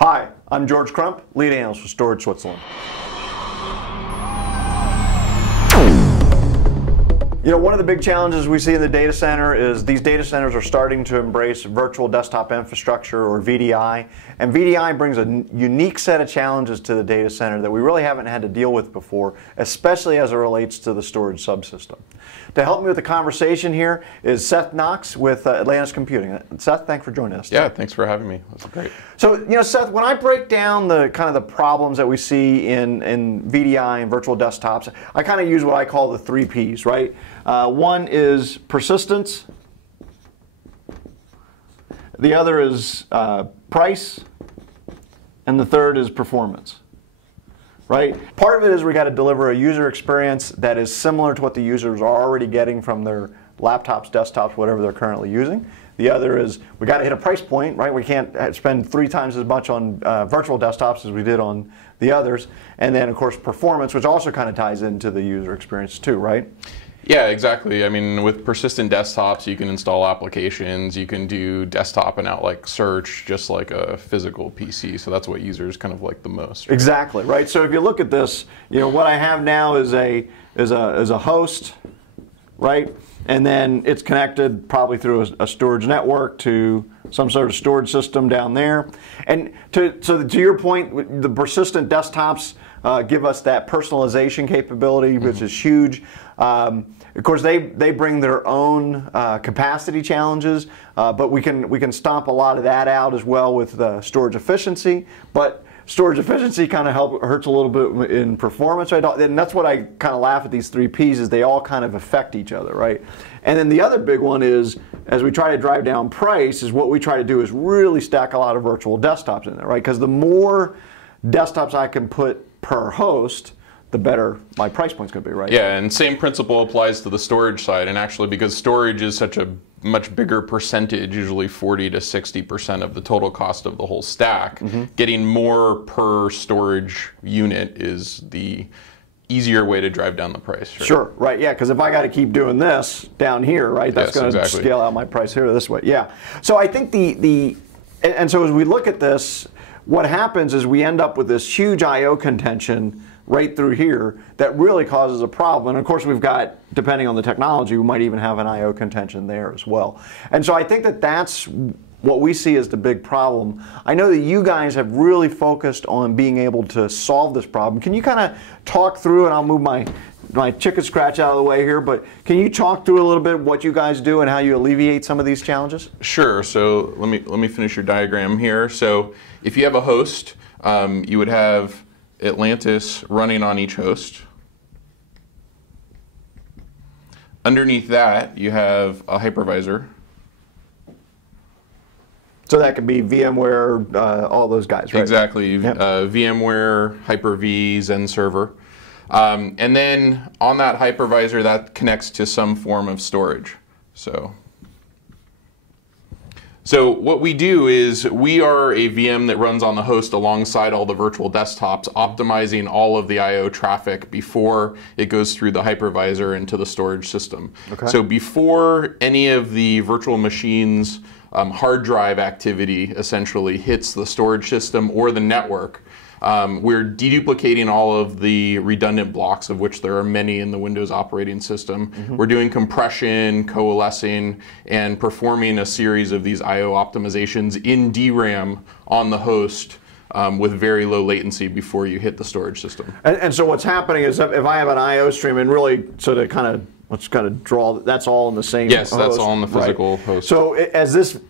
Hi, I'm George Crump, lead analyst for Storage Switzerland. You know, one of the big challenges we see in the data center is these data centers are starting to embrace virtual desktop infrastructure, or VDI. And VDI brings a unique set of challenges to the data center that we really haven't had to deal with before, especially as it relates to the storage subsystem. To help me with the conversation here is Seth Knox with Atlantis Computing. Seth, thanks for joining us today. Yeah, thanks for having me. That's great. So, you know, Seth, when I break down the kind of the problems that we see in VDI and virtual desktops, I kind of use what I call the 3 Ps, right? One is persistence, the other is price, and the third is performance, right? Part of it is we got to deliver a user experience that is similar to what the users are already getting from their laptops, desktops, whatever they're currently using. The other is we got to hit a price point, right? We can't spend 3 times as much on virtual desktops as we did on the others. And then, of course, performance, which also kind of ties into the user experience too, right? Yeah, exactly. I mean, with persistent desktops, you can install applications, you can do desktop and out like search, just like a physical PC. So that's what users kind of like the most. Right? Exactly, right? So if you look at this, you know, what I have now is a host, right? And then it's connected probably through a storage network to some sort of storage system down there. And so to your point, the persistent desktops give us that personalization capability, which is huge. Of course, they bring their own capacity challenges, but we can stomp a lot of that out as well with the storage efficiency. But storage efficiency kind of hurts a little bit in performance, right? And that's what I kind of laugh at these 3 Ps is they all kind of affect each other, right? And then the other big one is, as we try to drive down price, is what we try to do is really stack a lot of virtual desktops in there, right? Because the more desktops I can put per host, the better my price point's going to be, right? Yeah, and same principle applies to the storage side. And actually, because storage is such a much bigger percentage, usually 40 to 60% of the total cost of the whole stack, getting more per storage unit is the easier way to drive down the price. Right? Sure, right, yeah, because if I got to keep doing this down here, right, that's going to scale out my price here this way, yeah. So I think and so as we look at this, what happens is we end up with this huge I/O contention right through here that really causes a problem. And of course we've got, depending on the technology, we might even have an I/O contention there as well. And so I think that's what we see as the big problem. I know that you guys have really focused on being able to solve this problem. Can you kind of talk through, and I'll move my chicken scratch out of the way here, but can you talk through a little bit what you guys do and how you alleviate some of these challenges? Sure. So let me finish your diagram here. So if you have a host, you would have Atlantis running on each host. Underneath that, you have a hypervisor. So that could be VMware, all those guys, right? Exactly. Yep. VMware, Hyper-V, Zen Server. And then on that hypervisor, that connects to some form of storage. So what we do is we are a VM that runs on the host alongside all the virtual desktops, optimizing all of the I/O traffic before it goes through the hypervisor into the storage system. Okay. So before any of the virtual machines hard drive activity essentially hits the storage system or the network, we're deduplicating all of the redundant blocks, of which there are many in the Windows operating system. We're doing compression, coalescing, and performing a series of these I/O optimizations in DRAM on the host with very low latency before you hit the storage system. And so what's happening is if I have an I/O stream, and really, so to kind of, let's kind of draw, that's all in the same host. Yes, that's all in the physical host. So as this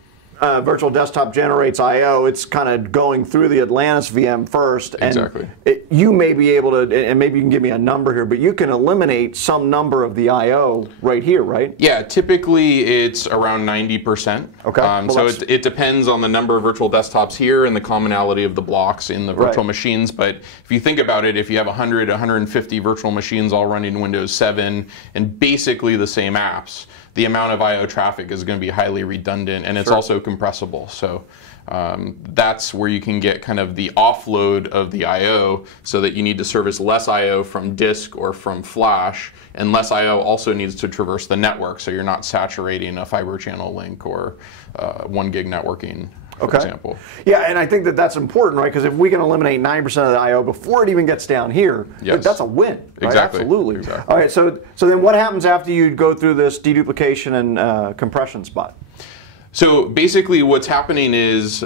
virtual desktop generates I/O, it's kind of going through the Atlantis VM first. And exactly. You may be able to, and maybe you can give me a number here, but you can eliminate some number of the I/O right here, right? Yeah, typically it's around 90%. Okay. So it depends on the number of virtual desktops here and the commonality of the blocks in the virtual machines. But if you think about it, if you have 100, 150 virtual machines all running Windows 7 and basically the same apps, the amount of I/O traffic is going to be highly redundant, and it's also compressible. So that's where you can get kind of the offload of the I/O, so that you need to service less I/O from disk or from flash, and less I/O also needs to traverse the network, so you're not saturating a fiber channel link or 1 gig networking. for example. Yeah, and I think that that's important, right? Because if we can eliminate 90% of the I/O before it even gets down here, Yes. that's a win. Right? Exactly. Absolutely. Exactly. All right, so then what happens after you go through this deduplication and compression spot? So basically what's happening is,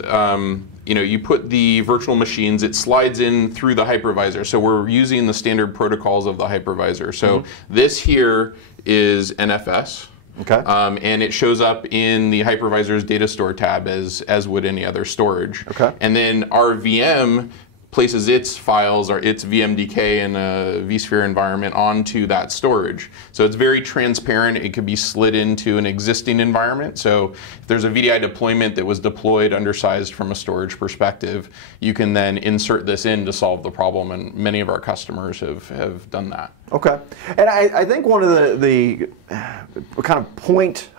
you put the virtual machines, it slides in through the hypervisor. So we're using the standard protocols of the hypervisor. So this here is NFS. Okay. And it shows up in the hypervisor's data store tab as would any other storage. Okay. And then our VM places its files or its VMDK in a vSphere environment onto that storage. So it's very transparent. It could be slid into an existing environment. So if there's a VDI deployment that was deployed undersized from a storage perspective, you can then insert this in to solve the problem, and many of our customers have done that. Okay. And I think one of the kind of point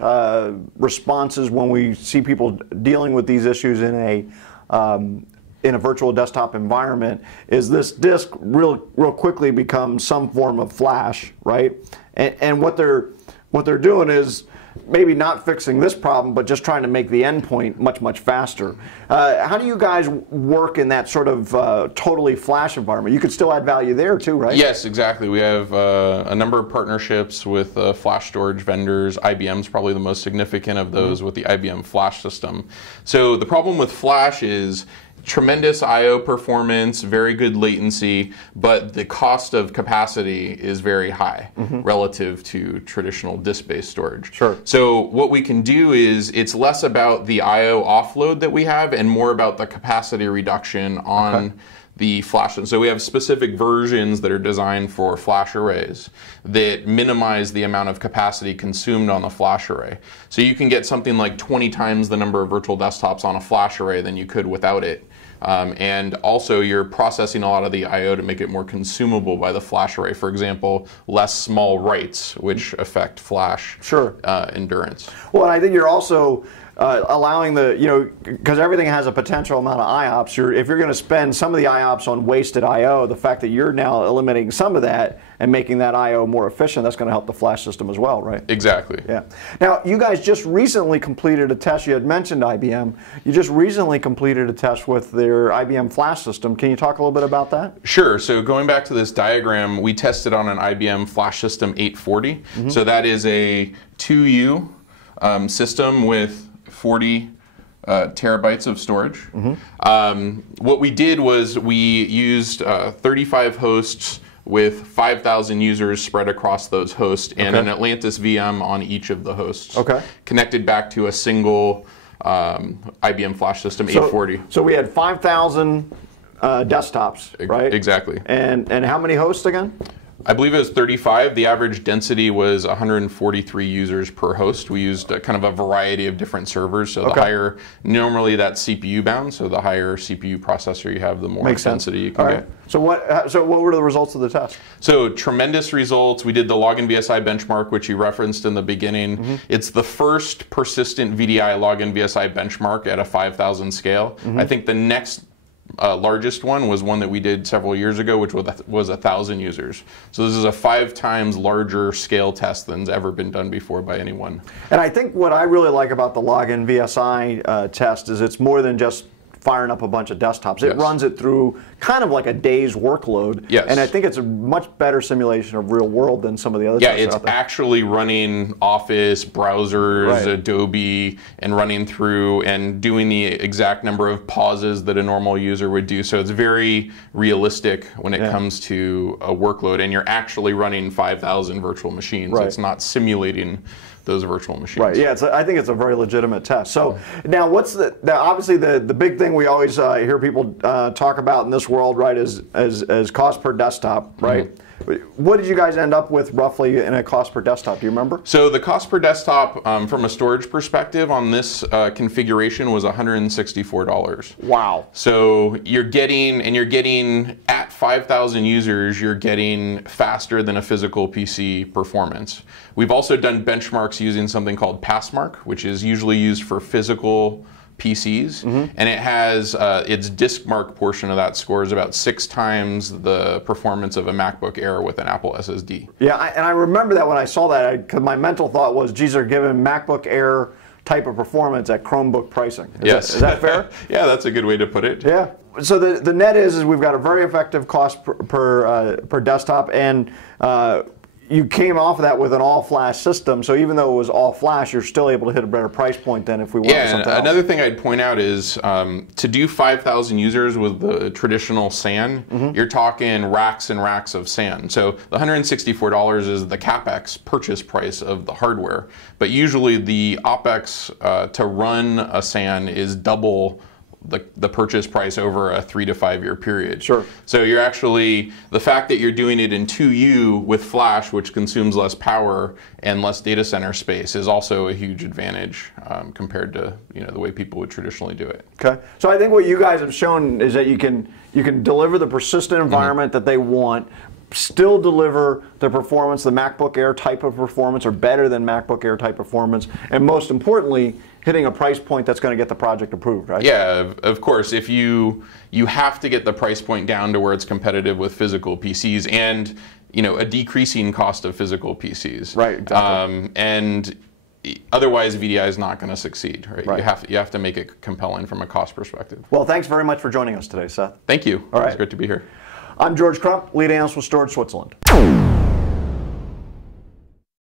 responses when we see people dealing with these issues in a virtual desktop environment is this disk real quickly becomes some form of flash, right? And what they're doing is maybe not fixing this problem, but just trying to make the endpoint much faster. How do you guys work in that sort of totally flash environment? You could still add value there too, right? Yes, exactly. We have a number of partnerships with flash storage vendors. IBM's probably the most significant of those with the IBM Flash system. So the problem with flash is tremendous I/O performance, very good latency, but the cost of capacity is very high relative to traditional disk-based storage. Sure. So what we can do is it's less about the I/O offload that we have and more about the capacity reduction on the flash. And so we have specific versions that are designed for flash arrays that minimize the amount of capacity consumed on the flash array. So you can get something like 20 times the number of virtual desktops on a flash array than you could without it. And also you're processing a lot of the I/O to make it more consumable by the flash array. For example, less small writes, which affect flash endurance. Well, and I think you're also allowing because everything has a potential amount of IOPS. If you're going to spend some of the IOPS on wasted I/O, the fact that you're now eliminating some of that and making that I/O more efficient, that's going to help the flash system as well, right? Exactly. Yeah. Now, you guys just recently completed a test. You had mentioned IBM. You just recently completed a test with their IBM Flash system. Can you talk a little bit about that? Sure. So going back to this diagram, we tested on an IBM Flash System 840. So that is a 2U system with 40 terabytes of storage. What we did was we used 35 hosts with 5,000 users spread across those hosts and an Atlantis VM on each of the hosts. Connected back to a single IBM Flash System 840. So we had 5,000 desktops, right? Exactly. And how many hosts again? I believe it was 35. The average density was 143 users per host. We used kind of a variety of different servers. So the higher, normally that's CPU bound, so the higher CPU processor you have, the more density you can get. So what were the results of the test? So tremendous results. We did the Login VSI benchmark, which you referenced in the beginning. It's the first persistent VDI Login VSI benchmark at a 5,000 scale. I think the next largest one was one that we did several years ago, which was 1,000 users. So this is a 5 times larger scale test than's ever been done before by anyone. And I think what I really like about the Login VSI test is it's more than just firing up a bunch of desktops. It runs it through kind of like a day's workload. And I think it's a much better simulation of real world than some of the other tests it's out there. actually running Office, browsers, Adobe, and running through and doing the exact number of pauses that a normal user would do. So it's very realistic when it comes to a workload, and you're actually running 5,000 virtual machines. It's not simulating those virtual machines. Right. Yeah. I think it's a very legitimate test. So now, what's obviously the big thing we always hear people talk about in this world, right, is cost per desktop, right? What did you guys end up with roughly in a cost per desktop? Do you remember? So the cost per desktop from a storage perspective on this configuration was $164. Wow. So you're getting at 5,000 users, you're getting faster than a physical PC performance. We've also done benchmarks using something called Passmark, which is usually used for physical PCs, and it has its DiskMark portion of that score is about 6 times the performance of a MacBook Air with an Apple SSD. Yeah, and I remember that when I saw that, because my mental thought was, geez, they're giving MacBook Air type of performance at Chromebook pricing. Yes. Is that fair? Yeah, that's a good way to put it. Yeah. So the net is we've got a very effective cost per desktop, and you came off of that with an all-flash system. So even though it was all-flash, you're still able to hit a better price point than if we wanted something else. Another thing I'd point out is to do 5,000 users with the traditional SAN, you're talking racks and racks of SAN. So the $164 is the CapEx purchase price of the hardware, but usually the OpEx to run a SAN is double the purchase price over a 3 to 5 year period. Sure. So you're actually, the fact that you're doing it in 2U with flash, which consumes less power and less data center space, is also a huge advantage compared to the way people would traditionally do it. Okay. So I think what you guys have shown is that you can deliver the persistent environment that they want, still deliver the performance, the MacBook Air type of performance, or better than MacBook Air type performance, and most importantly, hitting a price point that's going to get the project approved, right? Yeah, of course. If you have to get the price point down to where it's competitive with physical PCs and a decreasing cost of physical PCs. Right. Exactly. And otherwise, VDI is not going to succeed. Right? Right. You have to make it compelling from a cost perspective. Well, thanks very much for joining us today, Seth. Thank you. All right. It's great to be here. I'm George Crump, lead analyst with Storage Switzerland.